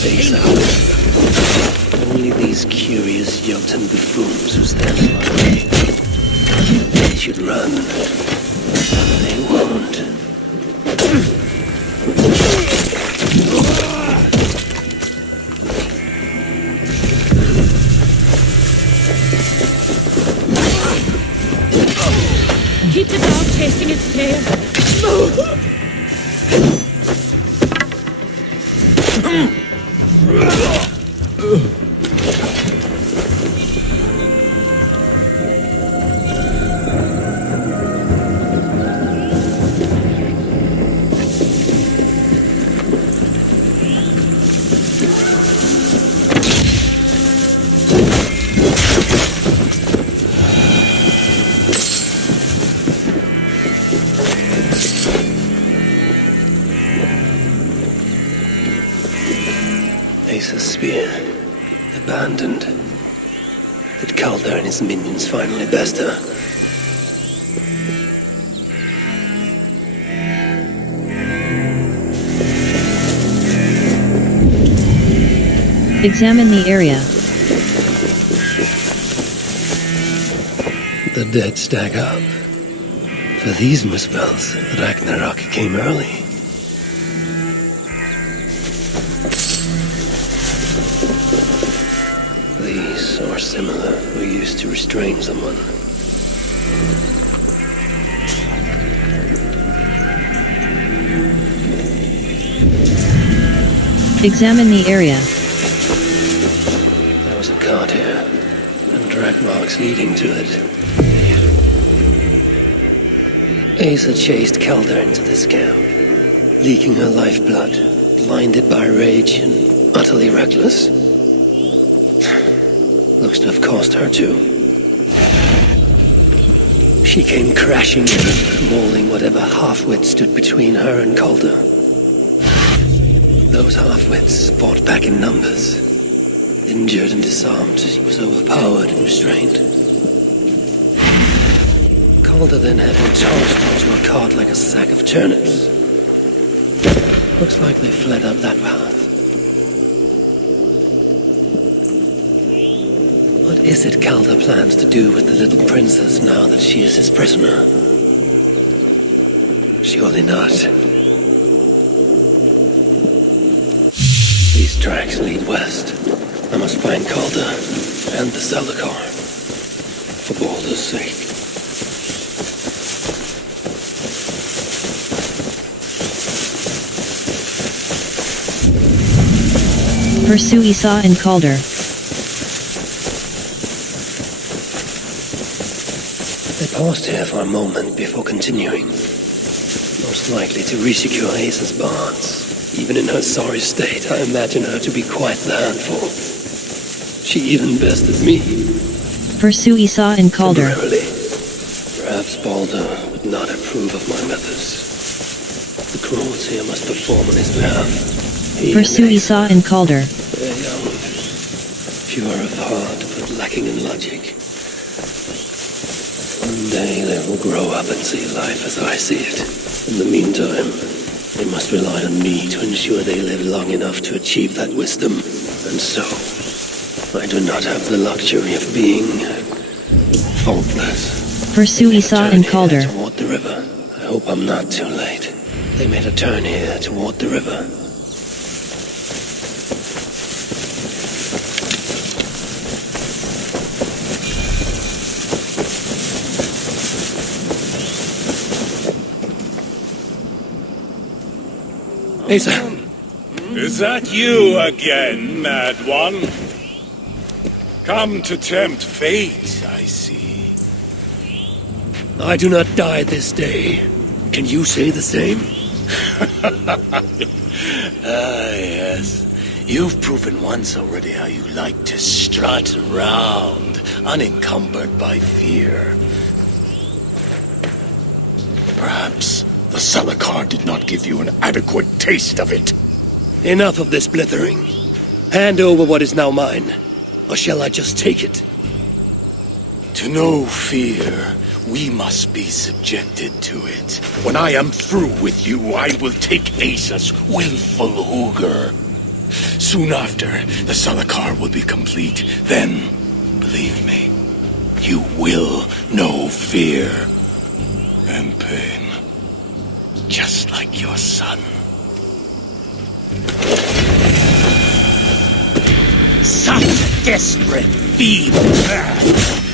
face out. Only these curious Jotun buffoons who stand in my way. They should run. They won't. Keep the dog chasing its tail. Ace's spear. Abandoned. Did Calder and his minions finally best her? Examine the area. The dead stack up. For these muspels, Ragnarok came early. These, or similar, were used to restrain someone. Examine the area. There was a cart here, and drag marks leading to it. Asa chased Calder into this camp, leaking her lifeblood, blinded by rage and utterly reckless. Looks to have cost her too. She came crashing in, mauling whatever half-wit stood between her and Calder. Those half-wits fought back in numbers. Injured and disarmed, she was overpowered and restrained. Calder then had her tossed onto a cart like a sack of turnips. Looks like they fled up that path. What is it Calder plans to do with the little princess now that she is his prisoner? Surely not. These tracks lead west. I must find Calder and the Salakar. For Baldur's sake. Pursue Esau and Calder. They paused here for a moment before continuing. Most likely to resecure Ace's barns. Even in her sorry state, I imagine her to be quite the handful. She even bested me. Pursue Esau and Calder. Temporarily. Perhaps Baldur would not approve of my methods. The cruelty I must perform on his behalf. He Pursue Esau and Calder. They're young, pure of heart, but lacking in logic. One day they will grow up and see life as I see it. In the meantime, they must rely on me to ensure they live long enough to achieve that wisdom. And so, I do not have the luxury of being faultless. Pursue Esau and Calder. Toward the river. I hope I'm not too late. They made a turn here toward the river. Asa. Is that you again, mad one? Come to tempt fate, I see. I do not die this day. Can you say the same? Yes. You've proven once already how you like to strut around, unencumbered by fear. Perhaps the Salakar did not give you an adequate taste of it. Enough of this blithering. Hand over what is now mine, or shall I just take it? To know fear, we must be subjected to it. When I am through with you, I will take Asa's willful Hooger. Soon after, the Salakar will be complete. Then, believe me, you will know fear and pain. Just like your son. Such desperate, feeble man.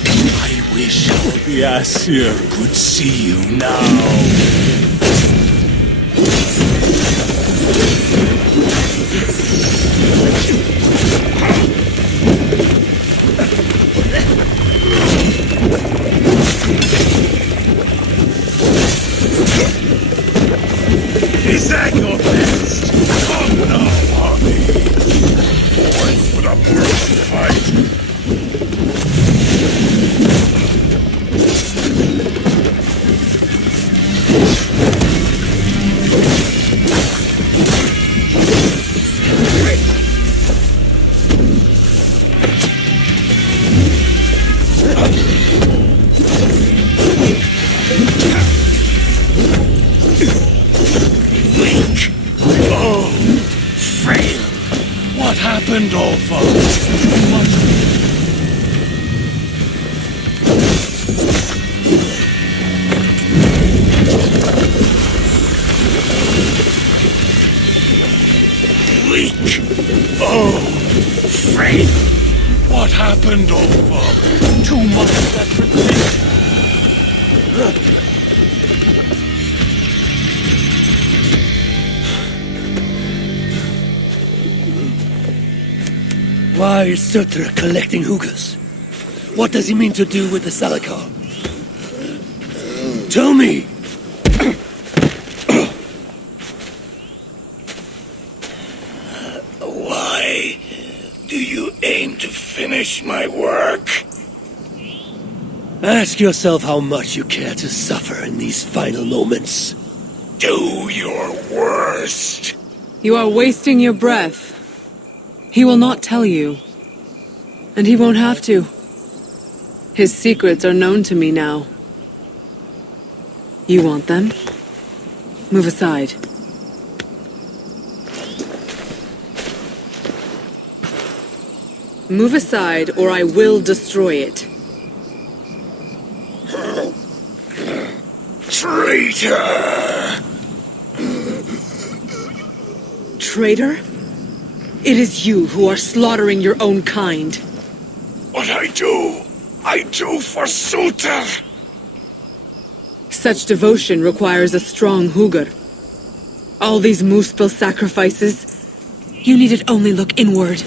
I wish all the Aesir could see you now. Is that your best? Come now, Harvey. Wait for the mercy fight. Pandolfo. Weak. Oh, Frank. What happened, Eivor? Too much desperation. Why is Surtr collecting hookahs? What does he mean to do with the Salakar? Tell me! Why do you aim to finish my work? Ask yourself how much you care to suffer in these final moments. Do your worst. You are wasting your breath. He will not tell you. And he won't have to. His secrets are known to me now. You want them? Move aside. Move aside, or I will destroy it. Traitor! Traitor? It is you who are slaughtering your own kind. What I do for Surtr! Such devotion requires a strong Hugr. All these Muspel sacrifices, you needed only look inward.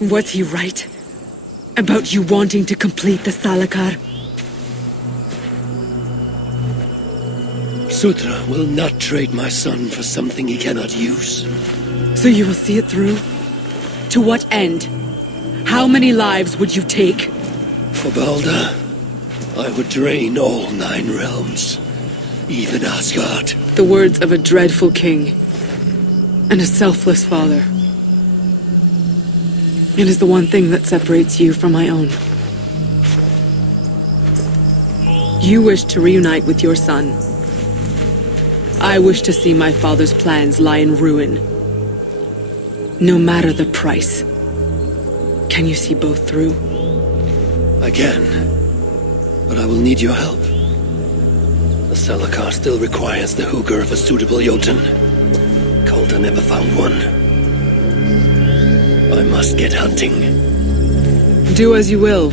Was he right? About you wanting to complete the Salakar? Surtr will not trade my son for something he cannot use. So you will see it through? To what end? How many lives would you take? For Balder, I would drain all 9 realms. Even Asgard. The words of a dreadful king. And a selfless father. It is the one thing that separates you from my own. You wish to reunite with your son. I wish to see my father's plans lie in ruin. No matter the price. Can you see both through? I can. But I will need your help. The Salakar still requires the Hugr of a suitable Jotun. Coulter never found one. I must get hunting. Do as you will.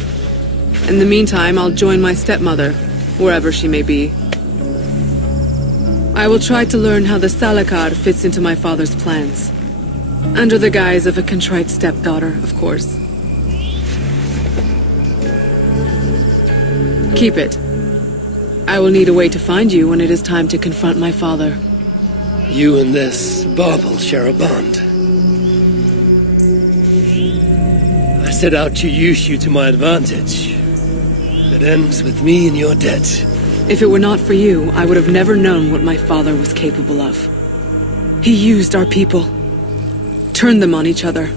In the meantime, I'll join my stepmother, wherever she may be. I will try to learn how the Salakar fits into my father's plans. Under the guise of a contrite stepdaughter, of course. Keep it. I will need a way to find you when it is time to confront my father. You and this bauble share a bond. I set out to use you to my advantage. It ends with me in your debt. If it were not for you, I would have never known what my father was capable of. He used our people, turned them on each other,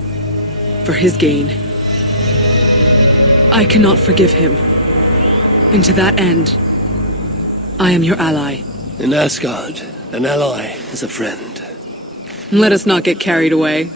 for his gain. I cannot forgive him. And to that end, I am your ally. In Asgard, an ally is a friend. Let us not get carried away.